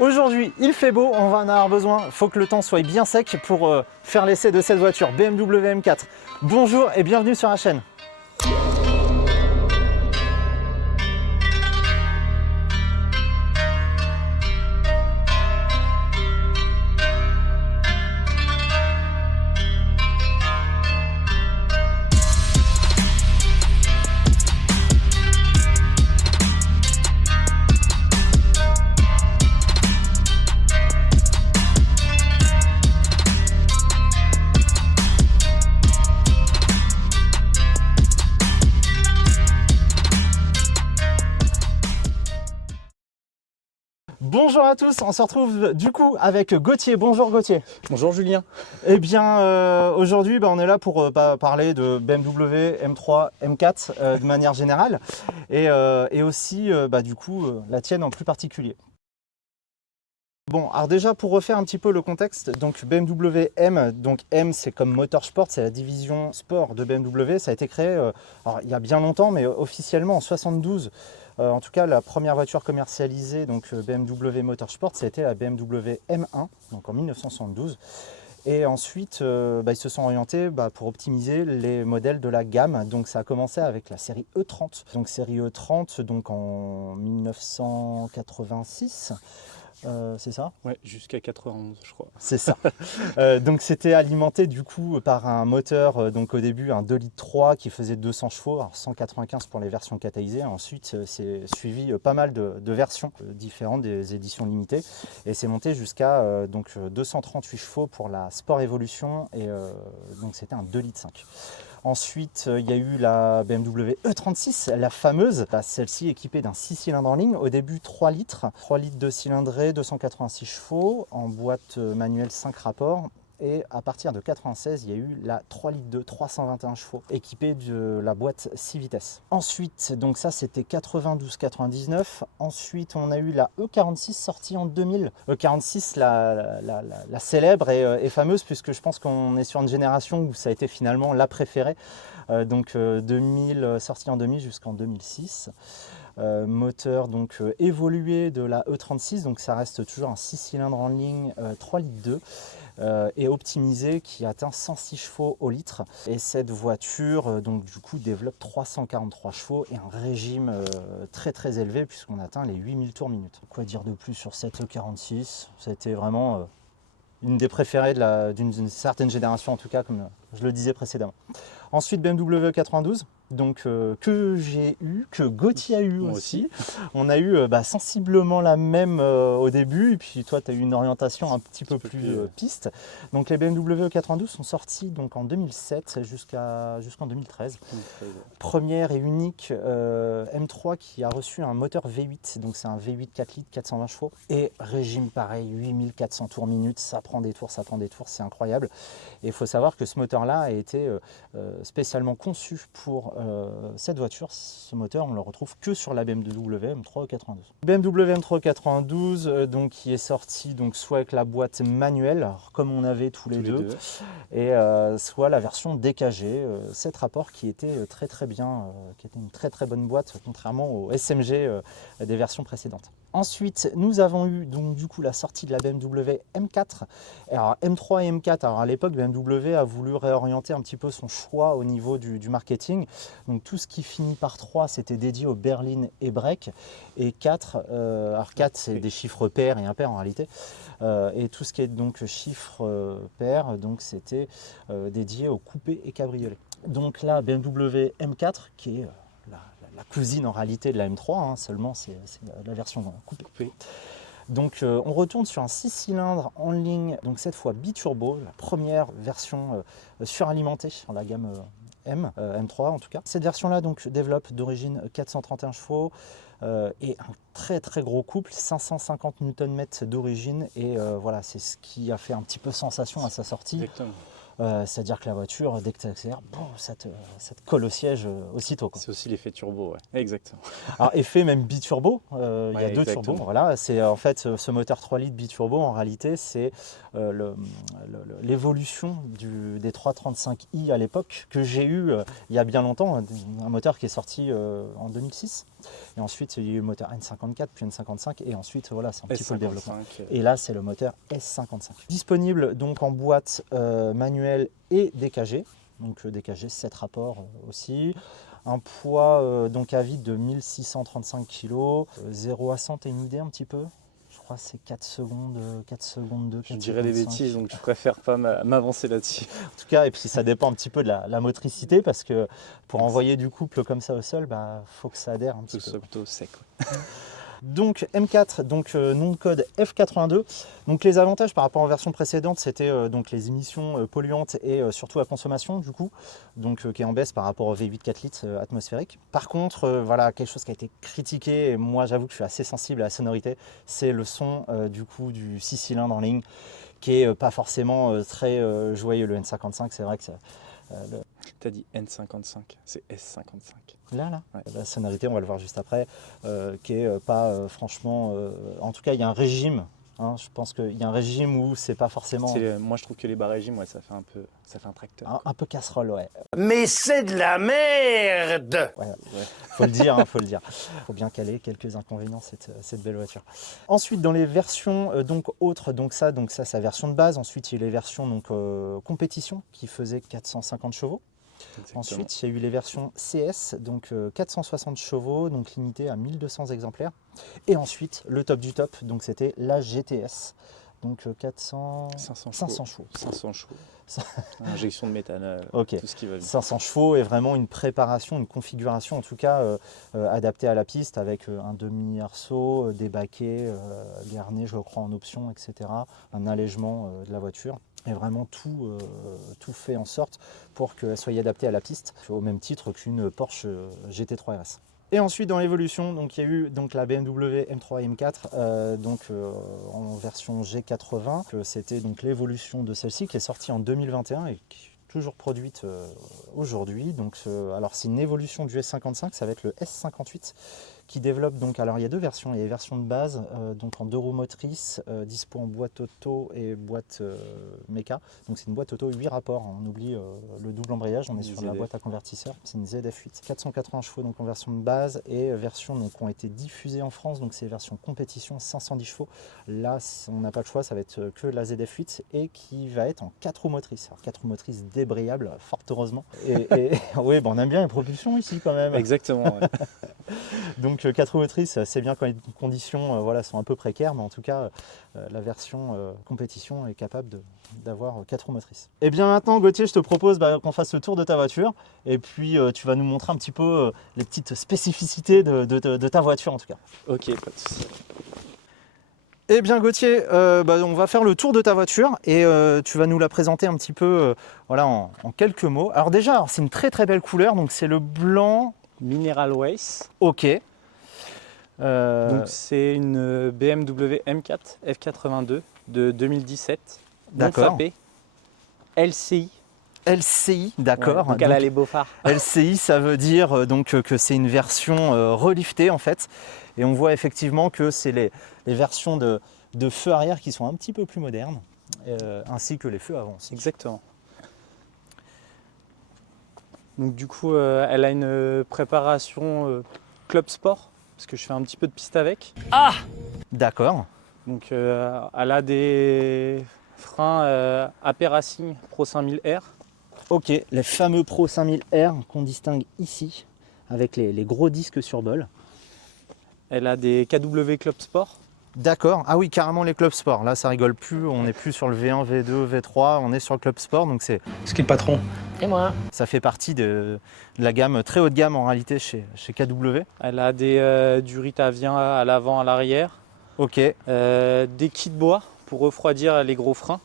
Aujourd'hui, il fait beau, on va en avoir besoin. Il faut que le temps soit bien sec pour faire l'essai de cette voiture BMW M4. Bonjour et bienvenue sur la chaîne. Bonjour à tous, on se retrouve du coup avec Gauthier. Bonjour Gauthier. Bonjour Julien. Eh bien aujourd'hui on est là pour parler de BMW M3, M4 de manière générale et aussi du coup la tienne en plus particulier. Bon, alors déjà pour refaire un petit peu le contexte, donc BMW M, donc M c'est comme Motorsport, c'est la division sport de BMW, ça a été créé alors, il y a bien longtemps mais officiellement en 72. En tout cas la première voiture commercialisée, donc BMW Motorsport, ça a été la BMW M1, donc en 1972. Et ensuite, ils se sont orientés pour optimiser les modèles de la gamme. Donc ça a commencé avec la série E30. Donc série E30 donc en 1986. C'est ça? Ouais, jusqu'à 91 je crois. C'est ça. Donc c'était alimenté du coup par un moteur, donc au début un 2,3 litres qui faisait 200 chevaux, alors 195 pour les versions catalysées. Ensuite c'est suivi pas mal de versions différentes des éditions limitées et c'est monté jusqu'à 238 chevaux pour la Sport Evolution et donc c'était un 2,5 litres. Ensuite, il y a eu la BMW E36, la fameuse, celle-ci équipée d'un 6 cylindres en ligne. Au début, 3 litres de cylindrée, 286 chevaux, en boîte manuelle 5 rapports. Et à partir de 96, il y a eu la 3 litres de 321 chevaux, équipée de la boîte 6 vitesses. Ensuite, donc ça c'était 92-99. Ensuite, on a eu la E46 sortie en 2000. E46, la célèbre et fameuse, puisque je pense qu'on est sur une génération où ça a été finalement la préférée. 2000, sortie en 2000 jusqu'en 2006. Moteur donc évolué de la E36, donc ça reste toujours un 6 cylindres en ligne, 3 litres 2 et optimisé qui atteint 106 chevaux au litre. Et cette voiture donc du coup développe 343 chevaux et un régime très élevé puisqu'on atteint les 8000 tours minute. Quoi dire de plus sur cette E46? C'était vraiment une des préférées d'une certaine génération, en tout cas comme je le disais précédemment. Ensuite BMW 92, donc que j'ai eu, que Gauthier a eu aussi. On a eu sensiblement la même au début, et puis toi tu as eu une orientation un petit peu plus piste. Donc les BMW 92 sont sortis donc en 2007 jusqu'en 2013. Première et unique M3 qui a reçu un moteur V8, donc c'est un V8 4 litres, 420 chevaux, et régime pareil, 8400 tours minute, ça prend des tours, c'est incroyable. Et il faut savoir que ce moteur-là a été spécialement conçu pour cette voiture. Ce moteur, on ne le retrouve que sur la BMW M3 92. BMW M3 92, donc qui est sorti donc soit avec la boîte manuelle, alors, comme on avait tous les deux, et soit la version DKG, 7 rapports qui était très bien, qui était une très bonne boîte, contrairement au SMG des versions précédentes. Ensuite, nous avons eu donc du coup la sortie de la BMW M4. Alors M3 et M4, alors à l'époque BMW a voulu réorienter un petit peu son choix au niveau du marketing. Donc tout ce qui finit par 3, c'était dédié au berline et break. Et 4, alors 4 c'est des chiffres pairs et impairs en réalité. Et tout ce qui est donc chiffres pairs, donc c'était dédié au coupé et cabriolet. Donc là, BMW M4 qui est la cousine en réalité de la M3, hein, seulement c'est la version coupée. Donc on retourne sur un 6 cylindres en ligne, donc cette fois biturbo, la première version suralimentée sur la gamme M3 en tout cas. Cette version-là donc développe d'origine 431 chevaux et un très gros couple, 550 Nm d'origine, et voilà, c'est ce qui a fait un petit peu sensation à sa sortie. Exactement. C'est-à-dire que la voiture, dès que tu accélères, ça te colle au siège aussitôt. C'est aussi l'effet turbo, ouais. Exactement. Alors effet même biturbo, il y a deux exactement. turbos. Voilà, c'est en fait ce moteur 3 litres biturbo, en réalité, c'est l'évolution des 335i à l'époque, que j'ai eu il y a bien longtemps, un moteur qui est sorti en 2006. Et ensuite, il y a eu le moteur N54, puis N55, et ensuite, voilà, c'est un petit peu le développement. S55. Et là, c'est le moteur S55. Disponible donc en boîte manuelle et DKG. Donc DKG 7 rapports aussi. Un poids donc à vide de 1635 kg. 0 à 100, t'as une idée un petit peu? Je crois que c'est 4 secondes 2, 4 Je dirais des secondes bêtises, 5. donc je préfère pas m'avancer là-dessus. En tout cas, et puis ça dépend un petit peu de la motricité, parce que pour envoyer du couple comme ça au sol, bah, faut que ça adhère un petit Tout peu. ça plutôt sec. Ouais. Donc M4, donc nom de code F82. Donc les avantages par rapport aux versions précédentes, c'était donc les émissions polluantes et surtout la consommation du coup, donc qui est en baisse par rapport au V8 4 litres atmosphérique. Par contre, voilà, quelque chose qui a été critiqué, et moi j'avoue que je suis assez sensible à la sonorité, c'est le son du coup du 6 cylindres en ligne, qui est pas forcément très joyeux. Le N55, c'est vrai que T'as dit N55, c'est S55. là, Ouais. la sonorité, on va le voir juste après, qui est pas franchement... en tout cas, il y a un régime, hein, je pense qu'il y a un régime où c'est pas forcément... Moi je trouve que les bas régimes, ouais, ça fait un tracteur. Un peu casserole, ouais. Mais c'est de la merde! Ouais, faut le dire, hein, faut le dire. Faut bien caler quelques inconvénients cette belle voiture. Ensuite, dans les versions donc autres, donc ça c'est la version de base. Ensuite, il y a les versions donc compétition qui faisaient 450 chevaux. Exactement. Ensuite, il y a eu les versions CS, donc 460 chevaux, donc limitées à 1200 exemplaires. Et ensuite, le top du top, donc c'était la GTS, donc 500 chevaux. 500 chevaux. Injection de méthane, Ok. tout ce qui va bien. 500 chevaux et vraiment une préparation, une configuration en tout cas adaptée à la piste, avec un demi-arceau, des baquets garnis, je crois, en option, etc. Un allègement de la voiture. Et vraiment tout fait en sorte pour qu'elle soit adaptée à la piste, au même titre qu'une Porsche GT3 RS. Et ensuite dans l'évolution, donc il y a eu donc la BMW M3 et M4 en version G80. C'était donc l'évolution de celle-ci qui est sortie en 2021 et qui est toujours produite aujourd'hui. Donc alors c'est une évolution du S55, ça va être le S58 qui développe donc, alors il y a deux versions, il y a les versions de base donc en 2 roues motrices, dispo en boîte auto et boîte méca. Donc c'est une boîte auto 8 rapports, on oublie le double embrayage, on est sur la boîte à convertisseur, c'est une ZF8. 480 chevaux donc en version de base et versions donc ont été diffusées en France, donc c'est version compétition 510 chevaux. Là on n'a pas le choix, ça va être que la ZF8 et qui va être en 4 roues motrices. Alors 4 roues motrices débrayables, fort heureusement. Et oui, on aime bien les propulsions ici quand même. Exactement. Ouais. Donc 4 roues motrices, c'est bien quand les conditions voilà, sont un peu précaires, mais en tout cas la version compétition est capable d'avoir 4 roues motrices. Et bien maintenant Gauthier, je te propose qu'on fasse le tour de ta voiture et puis tu vas nous montrer un petit peu les petites spécificités de ta voiture en tout cas. Ok, pas de souci. Eh bien Gauthier, on va faire le tour de ta voiture et tu vas nous la présenter un petit peu voilà, en quelques mots. Alors déjà, c'est une très très belle couleur, donc c'est le blanc. Mineral Waste. Ok. Donc c'est une BMW M4 F82 de 2017. D'accord. FAP. LCI. LCI, d'accord. Ouais, donc elle a les beaux phares. LCI, ça veut dire donc que c'est une version reliftée en fait. Et on voit effectivement que c'est les versions de feux arrière qui sont un petit peu plus modernes, ainsi que les feux avant aussi. Exactement. Donc du coup, elle a une préparation club sport, parce que je fais un petit peu de piste avec. Ah! D'accord. Donc elle a des freins AP Racing Pro 5000R. Ok, les fameux Pro 5000R qu'on distingue ici, avec les gros disques sur bol. Elle a des KW Club Sport. D'accord, ah oui, carrément les clubs sport. Là, ça rigole plus, on n'est plus sur le V1, V2, V3, on est sur le club sport. Donc Ce qui est le patron. Et moi. ça fait partie de la gamme très haut de gamme en réalité chez KW. Elle a du Ritavien à l'avant, à l'arrière. Ok, Des kits bois pour refroidir les gros freins.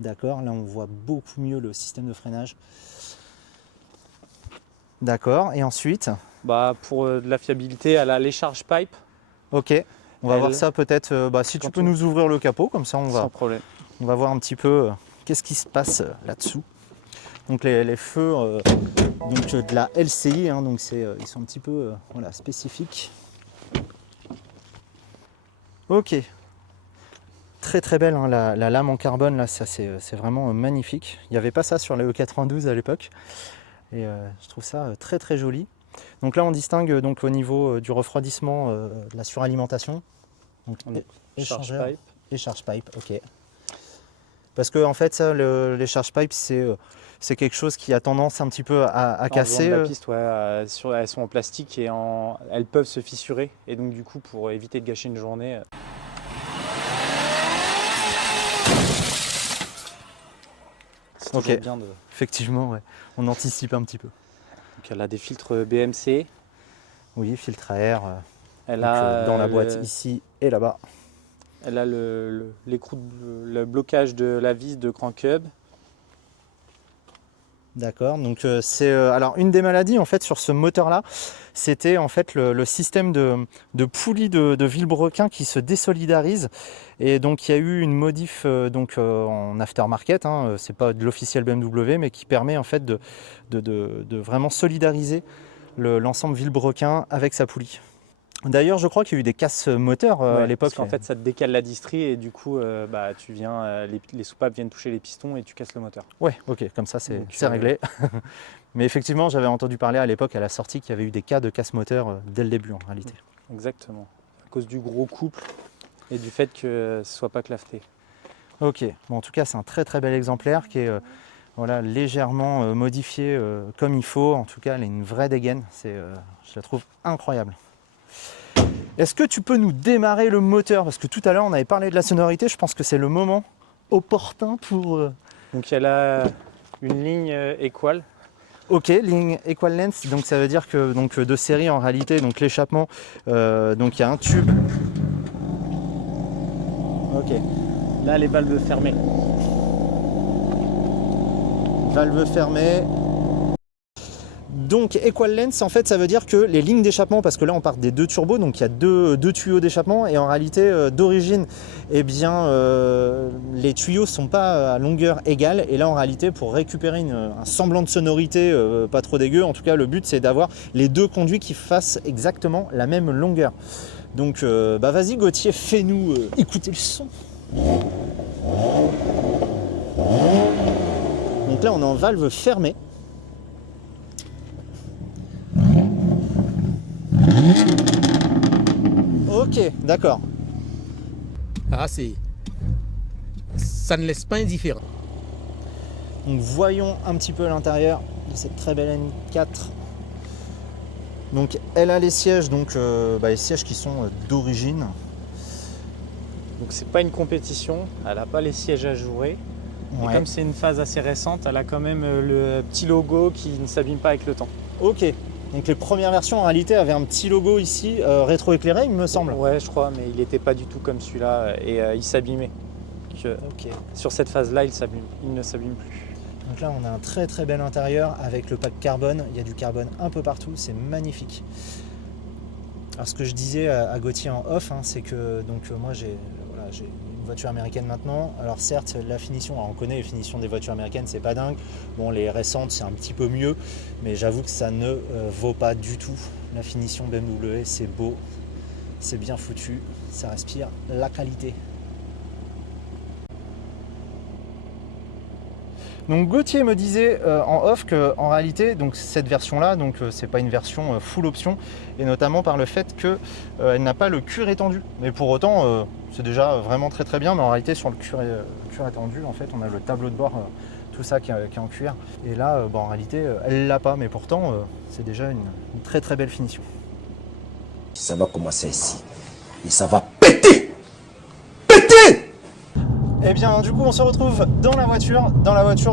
d'accord, là on voit beaucoup mieux le système de freinage. D'accord, et ensuite, Pour de la fiabilité, elle a les charge pipe. ok, on va voir ça peut-être, si tu peux nous ouvrir le capot, comme ça Sans problème. on va voir un petit peu qu'est-ce qui se passe là-dessous. Donc les feux donc, de la LCI, hein, donc ils sont un petit peu voilà, spécifiques. Ok, très très belle hein, la lame en carbone, là, ça c'est vraiment magnifique. Il n'y avait pas ça sur les E92 à l'époque et je trouve ça très très joli. Donc là on distingue donc au niveau du refroidissement de la suralimentation. Donc, Charge échangeur pipe. et charge pipe, ok. Parce que en fait ça, les charge pipes c'est quelque chose qui a tendance un petit peu à En casser. jouant de la piste, ouais, elles sont en plastique et elles peuvent se fissurer. Et donc du coup, pour éviter de gâcher une journée, c'est toujours Ok. bien de... Effectivement, ouais. On anticipe un petit peu. Donc elle a des filtres BMC. Oui, filtre à air Elle donc, a dans la boîte le- ici et là-bas. Elle a l'écrou le blocage de la vis de crank hub. D'accord, donc c'est alors une des maladies en fait sur ce moteur-là, c'était en fait le système de poulie de Villebrequin qui se désolidarise et donc il y a eu une modif en aftermarket, hein, c'est pas de l'officiel BMW mais qui permet en fait de vraiment solidariser l'ensemble Villebrequin avec sa poulie. D'ailleurs je crois qu'il y a eu des casses moteurs à Ouais, l'époque. parce qu'en fait, ça te décale la distrie et du coup, tu viens, les soupapes viennent toucher les pistons et tu casses le moteur. Ouais, ok, comme ça c'est Donc, réglé. Mais effectivement, j'avais entendu parler à l'époque, à la sortie, qu'il y avait eu des cas de casse-moteur dès le début en réalité. Exactement. À cause du gros couple et du fait que ce soit pas claveté. Ok, bon, en tout cas, c'est un très très bel exemplaire qui est voilà, légèrement modifié comme il faut. En tout cas, elle est une vraie dégaine. Je la trouve incroyable. Est-ce que tu peux nous démarrer le moteur? Parce que tout à l'heure, on avait parlé de la sonorité. Je pense que c'est le moment opportun pour... Donc elle a une ligne équal. Ok, ligne equal length, donc ça veut dire que donc, de série en réalité, donc l'échappement, donc il y a un tube. Ok, Là, les valves fermées. valve fermée. Donc equal length, en fait, ça veut dire que les lignes d'échappement, parce que là on part des deux turbos, donc il y a deux tuyaux d'échappement, et en réalité d'origine, eh bien, les tuyaux sont pas à longueur égale, et là en réalité pour récupérer un semblant de sonorité pas trop dégueu, en tout cas le but c'est d'avoir les deux conduits qui fassent exactement la même longueur. Donc vas-y Gauthier, fais-nous écouter le son. Donc là on est en valve fermée. Ok, d'accord. Ah, ça ne laisse pas indifférent. Donc voyons un petit peu l'intérieur de cette très belle N4. Donc elle a les sièges, les sièges qui sont d'origine. Donc c'est pas une compétition, elle n'a pas les sièges ajourés. Et Ouais. comme c'est une phase assez récente, elle a quand même le petit logo qui ne s'abîme pas avec le temps. Ok. Donc les premières versions en réalité avaient un petit logo ici, rétroéclairé il me semble. Ouais, je crois, mais il n'était pas du tout comme celui-là et il s'abîmait. Donc, Ok. sur cette phase-là, il ne s'abîme plus. Donc là on a un très très bel intérieur avec le pack carbone. Il y a du carbone un peu partout, c'est magnifique. Alors ce que je disais à Gauthier en off, hein, c'est que moi j'ai une voiture américaine maintenant. Alors certes la finition, alors on connaît les finitions des voitures américaines, c'est pas dingue. Bon les récentes c'est un petit peu mieux, mais j'avoue que ça ne vaut pas du tout la finition BMW. C'est beau, c'est bien foutu, ça respire la qualité. Donc Gauthier me disait en off qu'en réalité donc cette version là c'est pas une version full option, et notamment par le fait qu'elle n'a pas le cuir étendu, mais pour autant c'est déjà vraiment très très bien. Mais en réalité sur le cuir étendu en fait on a le tableau de bord, tout ça qui est en cuir, et là en réalité elle l'a pas, mais pourtant c'est déjà une très très belle finition. Ça va commencer ici. Et ça va péter. Péter. Et bien du coup on se retrouve dans la voiture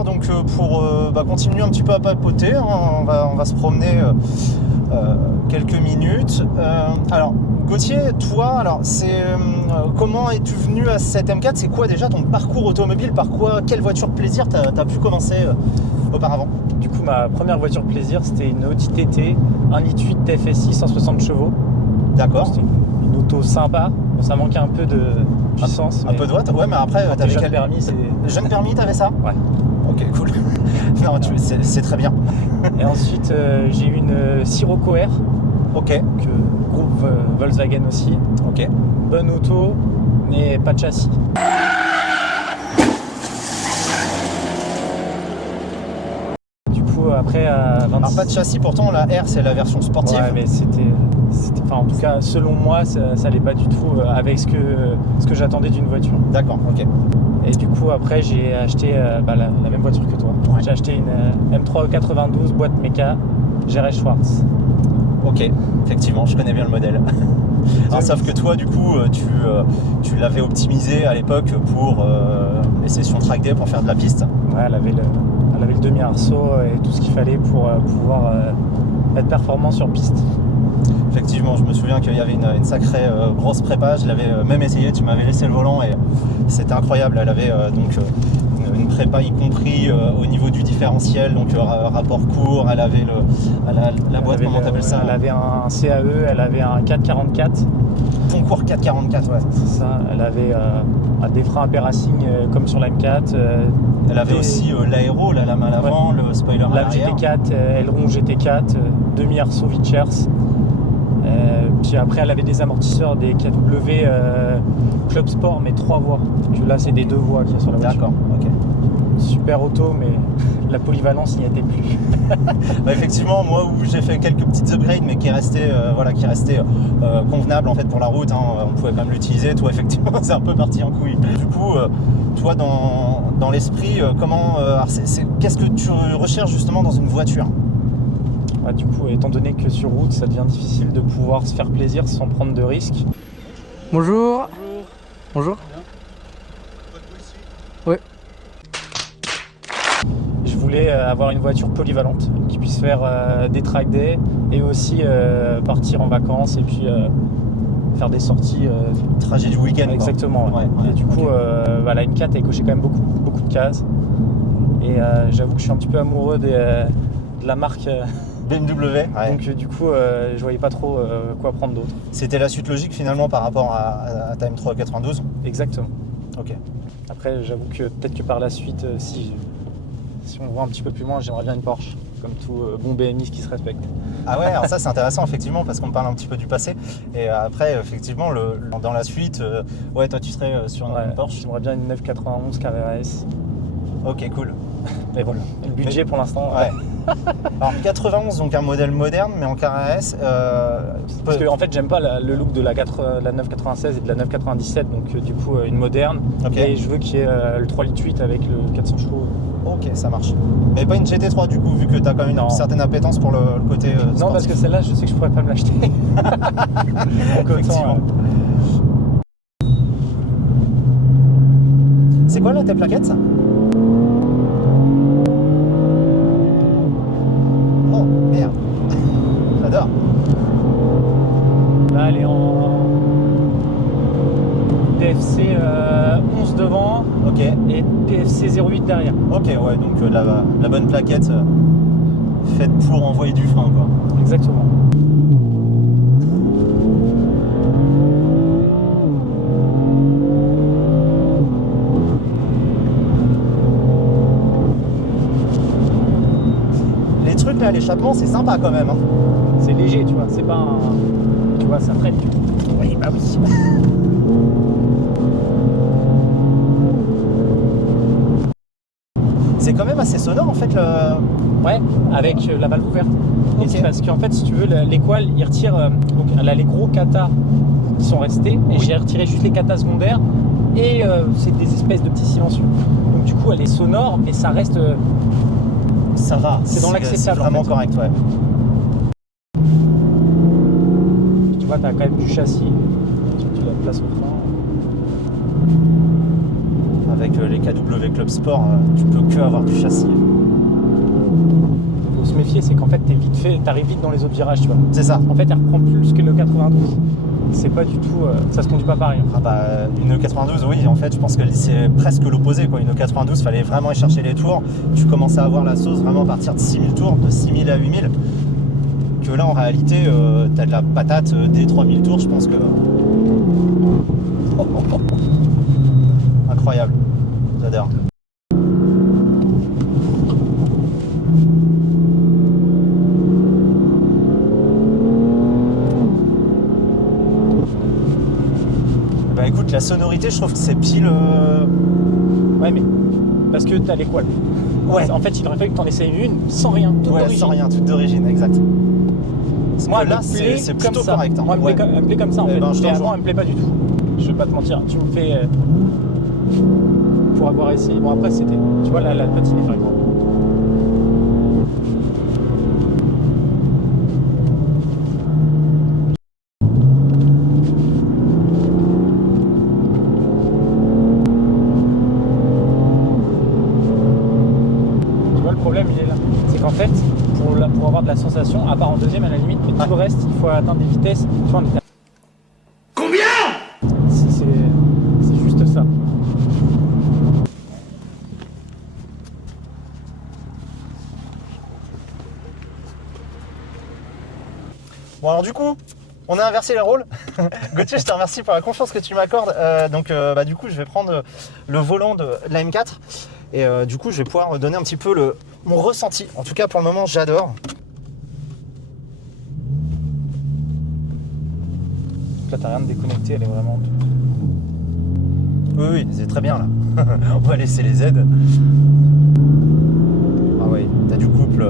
donc pour continuer un petit peu à papoter, hein. On va se promener quelques minutes. Alors Gauthier, toi, alors comment es-tu venu à cette M4? C'est quoi déjà ton parcours automobile? Quelle voiture plaisir t'as pu commencer auparavant? Du coup, ma première voiture plaisir, c'était une Audi TT, 1,8 litre TFSI, 160 chevaux. D'accord. C'était une auto sympa. Bon, ça manquait un peu de puissance. Un peu de watts, ouais, mais après t'avais Jeune quel permis, c'est... jeune permis, t'avais ça? Ouais. Ok, cool. Non, c'est très bien. Et ensuite, j'ai eu une Sirocco R, Ok, donc, groupe Volkswagen aussi. ok. Bonne auto, mais pas de châssis. Du coup, après à 26... Alors pas de châssis pourtant, la R c'est la version sportive. Ouais, mais enfin, en tout cas, selon moi, ça allait pas du tout avec ce que j'attendais d'une voiture. D'accord, ok. Et du coup, après, j'ai acheté la même voiture que toi. Ouais. J'ai acheté une M3 92 boîte méca GRS Schwartz. Ok, effectivement, je connais bien le modèle. Alors, sauf que toi, du coup, tu l'avais optimisé à l'époque pour les sessions track day pour faire de la piste. Ouais, elle avait le demi-arceau et tout ce qu'il fallait pour pouvoir être performant sur piste. Effectivement, je me souviens qu'il y avait une sacrée grosse prépa. Je l'avais même essayé, tu m'avais laissé le volant et c'était incroyable. Elle avait une prépa y compris au niveau du différentiel, donc rapport court. Elle avait la boîte, comment t'appelles ça? Elle avait un CAE, elle avait un 444. Concours 444, ouais. C'est ça, elle avait des freins Ape Racing comme sur la M4. Elle avait aussi l'aéro, la lame à l'avant, le spoiler à la l'arrière. GT4, aileron GT4, demi-arceau Vichers. Puis après, elle avait des amortisseurs, des KW Club Sport, mais 3 voies. Donc là, c'est des 2 voies qu'il y a sur la voiture. D'accord, ok. Super auto, mais la polyvalence n'y était plus. Bah, effectivement, moi où j'ai fait quelques petites upgrades, mais qui restaient convenables en fait pour la route, hein, on pouvait quand même l'utiliser. Toi, effectivement, c'est un peu parti en couille. Du coup, toi, dans l'esprit, qu'est-ce que tu recherches justement dans une voiture? Ouais, du coup, étant donné que sur route, ça devient difficile de pouvoir se faire plaisir sans prendre de risques. Bonjour. Bonjour. Oui. Je voulais avoir une voiture polyvalente qui puisse faire des track days et aussi partir en vacances et puis faire des sorties. Trajet du week-end. Exactement. Ouais. Ouais, et du coup, ok. la M4 elle cochait quand même beaucoup de cases. Et j'avoue que je suis un petit peu amoureux de la marque. BMW, ouais. Donc du coup, je voyais pas trop quoi prendre d'autre. C'était la suite logique finalement par rapport à ta M3 92. Exactement. Ok. Après, j'avoue que peut-être que par la suite, si on voit un petit peu plus loin, j'aimerais bien une Porsche, comme tout bon BMiste qui se respecte. Ah ouais, alors ça c'est intéressant effectivement parce qu'on parle un petit peu du passé. Et après, effectivement, dans la suite, ouais, toi tu serais sur une Porsche. J'aimerais bien une 991 Carrera S. Ok, cool. Mais bon, le budget pour l'instant. Ouais. Alors 91, donc un modèle moderne, mais en Carrera S. Parce que en fait, j'aime pas le look de la 996 et de la 997, donc du coup une moderne. Ok. Et je veux qu'il y ait le 3,8 litres avec le 400 chevaux. Ok, ça marche. Mais pas une GT3 du coup, vu que tu as quand même une certaine appétence pour le côté sportif. Non, parce que celle-là, je sais que je pourrais pas me l'acheter. Donc effectivement. C'est quoi là tes plaquettes? Oh merde. J'adore. Là, elle est en PFC 11 devant. Ok. Et PFC 08 derrière. Ok, ouais, donc la bonne plaquette faite pour envoyer du frein, quoi. Exactement. Les trucs là, l'échappement, c'est sympa quand même. Hein. C'est léger, tu vois, c'est pas un... Tu vois, ça traîne. Oui, bah oui. C'est quand même assez sonore en fait le... Ouais, avec la valve ouverte. Ok. Et c'est parce qu'en fait, si tu veux, les coils, ils retirent... donc elle a les gros katas qui sont restés, et Oui. j'ai retiré juste les katas secondaires, et c'est des espèces de petits silencieux. Donc du coup, elle est sonore, mais ça reste... Ça va. C'est dans l'acceptable, C'est vraiment en fait. correct, ouais. Tu vois, t'as quand même du châssis. Tu la places au frein. Avec les KW Club Sport, tu peux que avoir du châssis. Faut se méfier, c'est qu'en fait, t'arrives vite dans les autres virages, tu vois. C'est ça. En fait, elle reprend plus que le 92. C'est pas du tout... ça se conduit pas pareil. Ah bah, une 92, oui, en fait, je pense que c'est presque l'opposé, quoi. Une 92, fallait vraiment y chercher les tours. Tu commençais à avoir la sauce vraiment à partir de 6000 tours, de 6000 à 8000. Que là, en réalité, t'as de la patate dès 3000 tours, je pense que... Incroyable. J'adore. Bah écoute, la sonorité, je trouve que c'est pile... Ouais, mais parce que t'as les coils. Ouais. En fait, il aurait fallu que tu en essayes une sans rien, toute Ouais, d'origine. sans rien, toute d'origine, exact. Moi, là, elle me plaît c'est comme plutôt ça. correct. Hein. Moi, elle me plaît comme ça en Eh fait. ben, je te Et rejoins. avant, elle me plaît pas du tout. Je vais pas te mentir. Tu me fais. Pour avoir essayé. Bon, après, c'était. Tu vois, là, la patine est par exemple. Tu vois, le problème, il est là. C'est qu'en fait, pour avoir de la sensation, à part en deuxième, à la limite, mais tout le reste, il faut atteindre des vitesses. Tu vois, on est à... Combien? C'est juste ça. Bon, alors du coup, on a inversé les rôles. Gauthier, je te remercie pour la confiance que tu m'accordes. Du coup, je vais prendre le volant de la M4. Et du coup, je vais pouvoir donner un petit peu mon ressenti. En tout cas, pour le moment, j'adore. Là, t'as rien de déconnecté, elle est vraiment... Oui, c'est très bien là. On va laisser les aides. Ah oui, t'as du couple.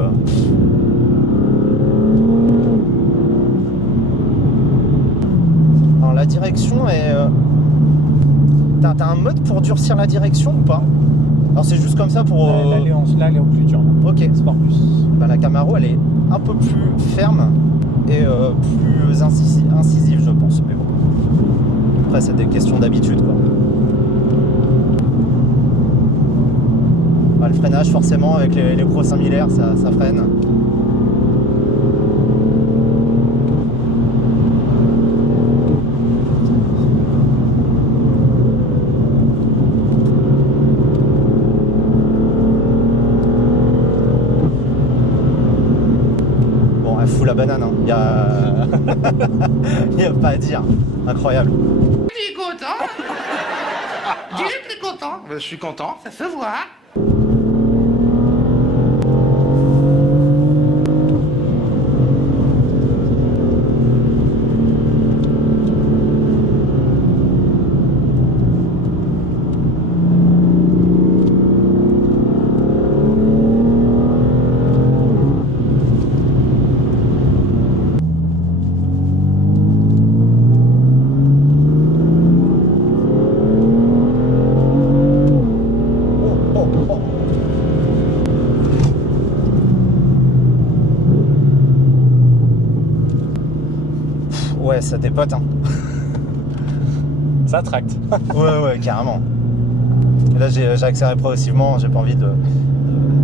Alors la direction est... T'as un mode pour durcir la direction ou pas? Alors c'est juste comme ça pour... Là, elle est au plus dur. Là. Ok. Sport plus. Bah, la Camaro, elle est un peu plus ferme et plus incisive, je pense. Mais bon. Après, c'est des questions d'habitude, quoi. Bah, le freinage, forcément, avec les Pro 5000 R, ça freine. Bon, elle fout la banane, hein. Il y a... Il y a pas à dire. Incroyable. Tu es content? Dis que tu es content. Je suis content. Ça se voit. Ouais, ça dépote, hein. Ça tracte. Ouais, carrément. Et là, j'ai accéléré progressivement, j'ai pas envie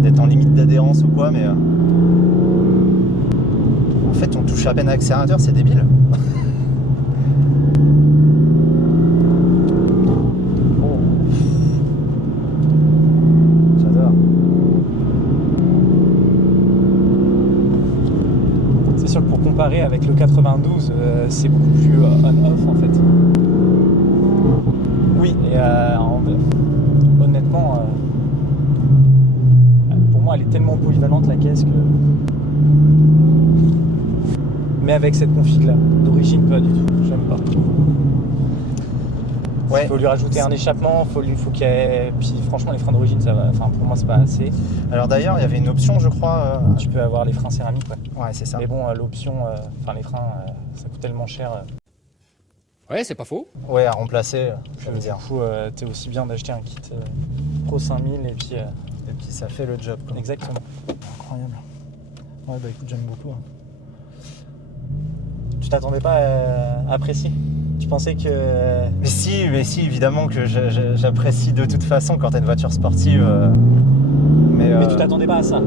d'être en limite d'adhérence ou quoi, mais... En fait, on touche à peine à l'accélérateur, c'est débile. Oh. J'adore. C'est sûr que pour comparer avec le 92, c'est beaucoup plus on-off en fait. Oui. Et honnêtement, pour moi, elle est tellement polyvalente la caisse que. Mais avec cette config là, d'origine pas du tout, j'aime pas. Ouais. Il faut lui rajouter un échappement, faut qu'il y ait. Puis franchement les freins d'origine ça va. Enfin pour moi c'est pas assez. Alors d'ailleurs, il y avait une option, je crois. Tu peux avoir les freins céramiques ouais. Ouais, c'est ça. Mais bon l'option, enfin les freins, ça coûte tellement cher. Ouais, c'est pas faux. Ouais, à remplacer, je veux Du dire. coup t'es aussi bien d'acheter un kit Pro 5000 et puis. Et puis ça fait le job, quoi. Exactement. Incroyable. Ouais, bah écoute, j'aime beaucoup. Tu t'attendais pas à apprécier? Tu pensais que. Mais si, évidemment que j'apprécie de toute façon quand t'as une voiture sportive. Mais tu t'attendais pas à ça?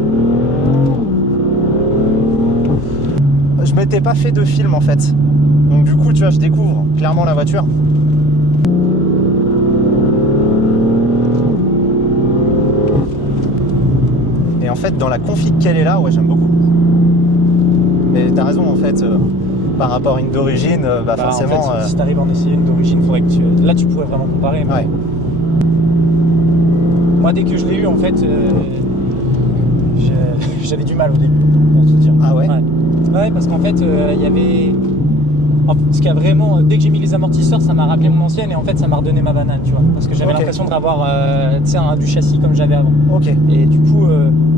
Je m'étais pas fait de film en fait. Donc du coup, tu vois, je découvre clairement la voiture. Et en fait, dans la config qu'elle est là, ouais, j'aime beaucoup. Mais t'as raison, en fait, par rapport à une d'origine, forcément... En fait, si t'arrives à en essayer une d'origine, faudrait que tu... Là, tu pourrais vraiment comparer. Mais... Ouais. Moi, dès que je l'ai eu, en fait, j'avais du mal au début, pour te dire. Ah ouais? Ouais, parce qu'en fait, il y avait... Ce qui a vraiment, dès que j'ai mis les amortisseurs, ça m'a rappelé mon ancienne et en fait ça m'a redonné ma banane, tu vois. Parce que j'avais Ok. l'impression d'avoir du châssis comme j'avais avant. Ok. Et du coup,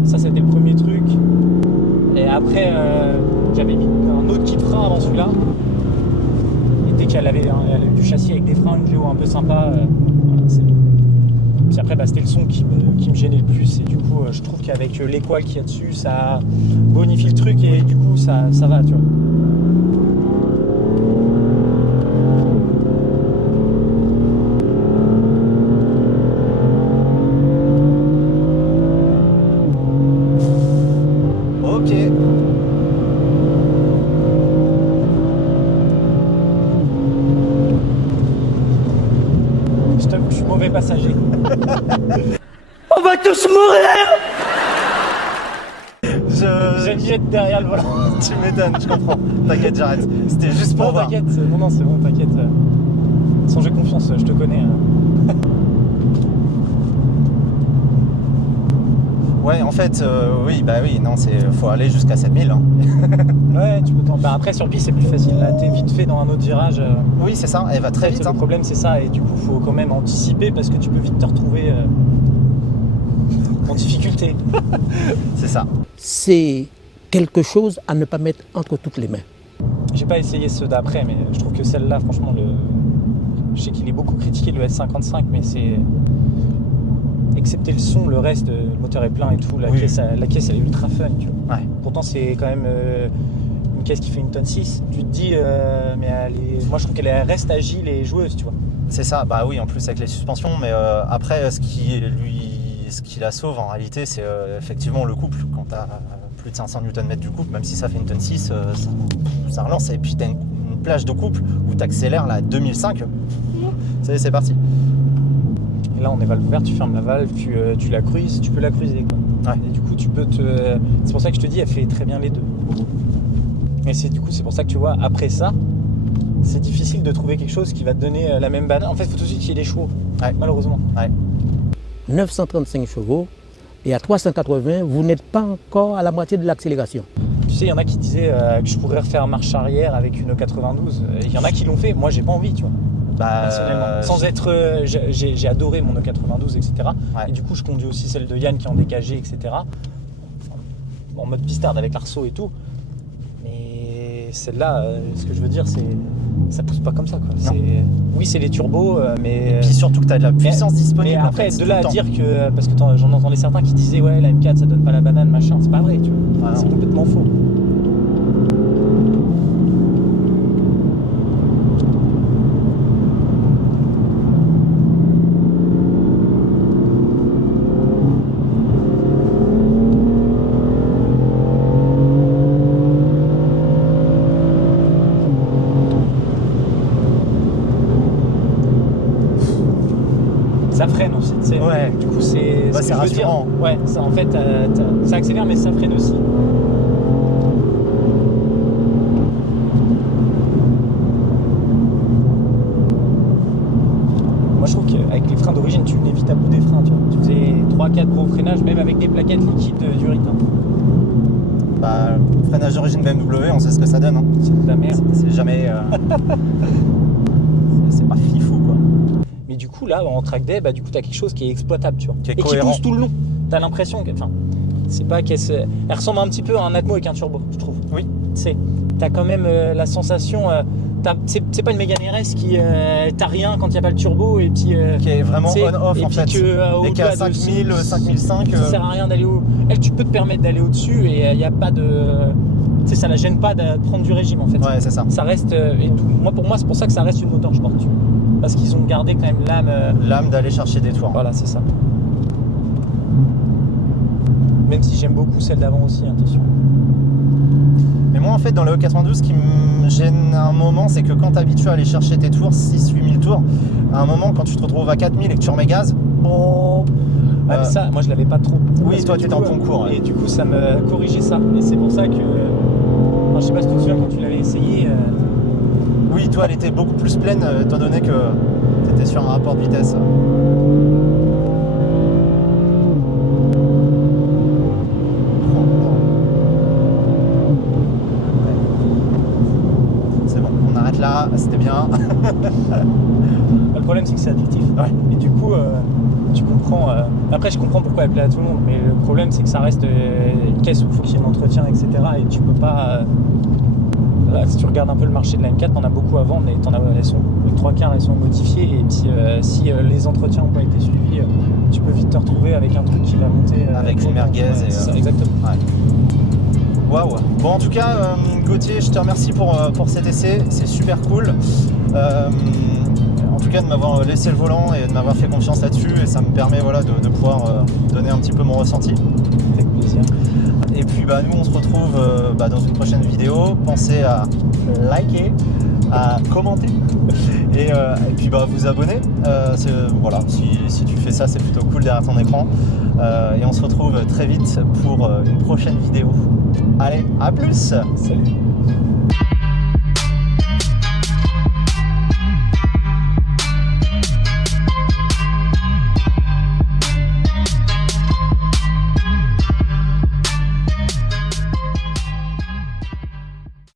ça c'était le premier truc. Et après, j'avais mis un autre kit frein avant celui-là. Et dès qu'elle avait, elle a eu du châssis avec des freins, une Clio un peu sympa, voilà, c'est tout. Puis après, c'était le son qui me gênait le plus. Et du coup, je trouve qu'avec l'équal qu'il y a dessus, ça bonifie le truc et du coup, ça va, tu vois. Ok. Je t'avoue que je suis mauvais passager. On va tous mourir! J'aime mieux être derrière le volant. Tu m'étonnes, je comprends. T'inquiète, j'arrête. C'était juste pour Non, voir. t'inquiète. Non, c'est bon, t'inquiète. Sans j'ai confiance, je te connais. Ouais, en fait, oui, non, faut aller jusqu'à 7000. Hein. Ouais, tu peux après, sur piste, c'est plus facile. Là, t'es vite fait dans un autre virage. Oui, c'est ça, elle va très En fait, vite. le Hein. problème, c'est ça. Et du coup, faut quand même anticiper parce que tu peux vite te retrouver en difficulté. C'est ça. C'est quelque chose à ne pas mettre entre toutes les mains. J'ai pas essayé ceux d'après, mais je trouve que celle-là, franchement, je sais qu'il est beaucoup critiqué, le S55, mais c'est... Excepté le son, le reste, le moteur est plein et tout, la Oui. caisse elle est ultra fun, tu vois. Ouais. Pourtant c'est quand même une caisse qui fait 1,6 tonne. Tu te dis, mais moi je trouve qu'elle reste agile et joueuse, tu vois. C'est ça, bah oui, en plus avec les suspensions, mais après, ce qui la sauve en réalité, c'est effectivement le couple. Quand tu as plus de 500 Nm du couple, même si ça fait 1,6 tonne, ça relance. Et puis tu as une plage de couple où tu accélères là, à 2005, c'est parti. Et là on est valve ouverte, tu fermes la valve, tu la cruises, tu peux la cruiser, quoi. Ouais. Et du coup tu peux c'est pour ça que je te dis, elle fait très bien les deux. Et c'est pour ça que tu vois, après ça, c'est difficile de trouver quelque chose qui va te donner la même banane. En fait, il faut tout de suite qu'il y ait des chevaux, Ouais. malheureusement. Ouais. 935 chevaux et à 380, vous n'êtes pas encore à la moitié de l'accélération. Tu sais, il y en a qui disaient que je pourrais refaire marche arrière avec une 92. Il y en a qui l'ont fait, moi j'ai pas envie, tu vois. Bah, Personnellement. Sans être. J'ai adoré mon E92, etc. Ouais. Et du coup, je conduis aussi celle de Yann qui est en dégagé, etc. En mode pistarde avec l'arceau et tout. Mais celle-là, ce que je veux dire, c'est. Ça pousse pas comme ça, quoi. Oui, c'est les turbos, mais. Et puis surtout que tu as de la puissance disponible. Mais après, en fait, de tout là le à temps. dire que. Parce que j'en entendais certains qui disaient, ouais, la M4 ça donne pas la banane, machin. C'est pas vrai, tu vois. Ah, C'est non. complètement faux. Ça freine aussi, tu sais. Ouais. Du coup, c'est. Bah, ce c'est que je veux dire. rassurant. Ouais, ça, en fait, ça accélère, mais ça freine aussi. Moi, je trouve qu'avec les freins d'origine, tu n'évites à bout des freins, tu vois. Tu faisais 3-4 gros freinages, même avec des plaquettes liquides du Ritin. Bah, freinage d'origine BMW, on sait ce que ça donne. Hein. C'est de la merde. C'est jamais. c'est pas fifou, quoi. Mais du coup, là, en track day, bah, du coup, tu as quelque chose qui est exploitable, tu vois. Qui est et cohérent. qui pousse tout le long. Tu as l'impression que. Enfin, c'est pas qu'elle elle ressemble un petit peu à un Atmo avec un turbo, je trouve. Oui. Tu sais, tu as quand même la sensation. C'est pas une Mégane RS qui. T'as rien quand il n'y a pas le turbo et puis. Qui est vraiment tu sais, on-off et en puis fait. que, Dès qu'il y a 5000, 5005. Ça sert à rien d'aller au. Elle, tu peux te permettre d'aller au-dessus et il n'y a pas de. Tu sais, ça la gêne pas de prendre du régime en fait. Ouais, c'est ça. Ça reste. Et pour moi, c'est pour ça que ça reste une moteur sport. Parce qu'ils ont gardé quand même l'âme. L'âme d'aller chercher des tours. Voilà, c'est ça. Même si j'aime beaucoup celle d'avant aussi, attention. Mais moi, en fait, dans le E92, ce qui me gêne à un moment, c'est que quand tu habitué à aller chercher tes tours, 6-8 000 tours, à un moment, quand tu te retrouves à 4000 et que tu remets gaz, bon. Ouais, mais ça, moi je l'avais pas trop. Oui, Parce toi, que t'étais du en coup, concours, ouais. Et du coup, ça me corrigeait ça. Et c'est pour ça que. Enfin, je sais pas si tu te souviens quand tu l'avais essayé. Oui, toi, elle était beaucoup plus pleine, étant donné que tu étais sur un rapport de vitesse. C'est bon, on arrête là. voilà, c'était bien. Le problème, c'est que c'est addictif. Ouais. Et du coup, tu comprends. Après, je comprends pourquoi elle plaît à tout le monde, mais le problème, c'est que ça reste une caisse où il faut qu'il y ait un entretien, etc. Et tu peux pas. Là, si tu regardes un peu le marché de la M4, t'en as beaucoup à vendre, mais elles sont, les 3/4 elles sont modifiées. Et puis, si les entretiens n'ont pas été suivis, tu peux vite te retrouver avec un truc qui va monter. Avec une merguez. Ouais, Et, c'est ça, exactement. Ouais. Waouh. Bon, en tout cas, Gauthier, je te remercie pour cet essai. C'est super cool. En tout cas, de m'avoir laissé le volant et de m'avoir fait confiance là-dessus. Et ça me permet voilà, de pouvoir donner un petit peu mon ressenti. Avec plaisir. Et puis nous on se retrouve dans une prochaine vidéo. Pensez à liker, à commenter et puis vous abonner. Voilà, si tu fais ça, c'est plutôt cool derrière ton écran. Et on se retrouve très vite pour une prochaine vidéo. Allez, à plus! Salut!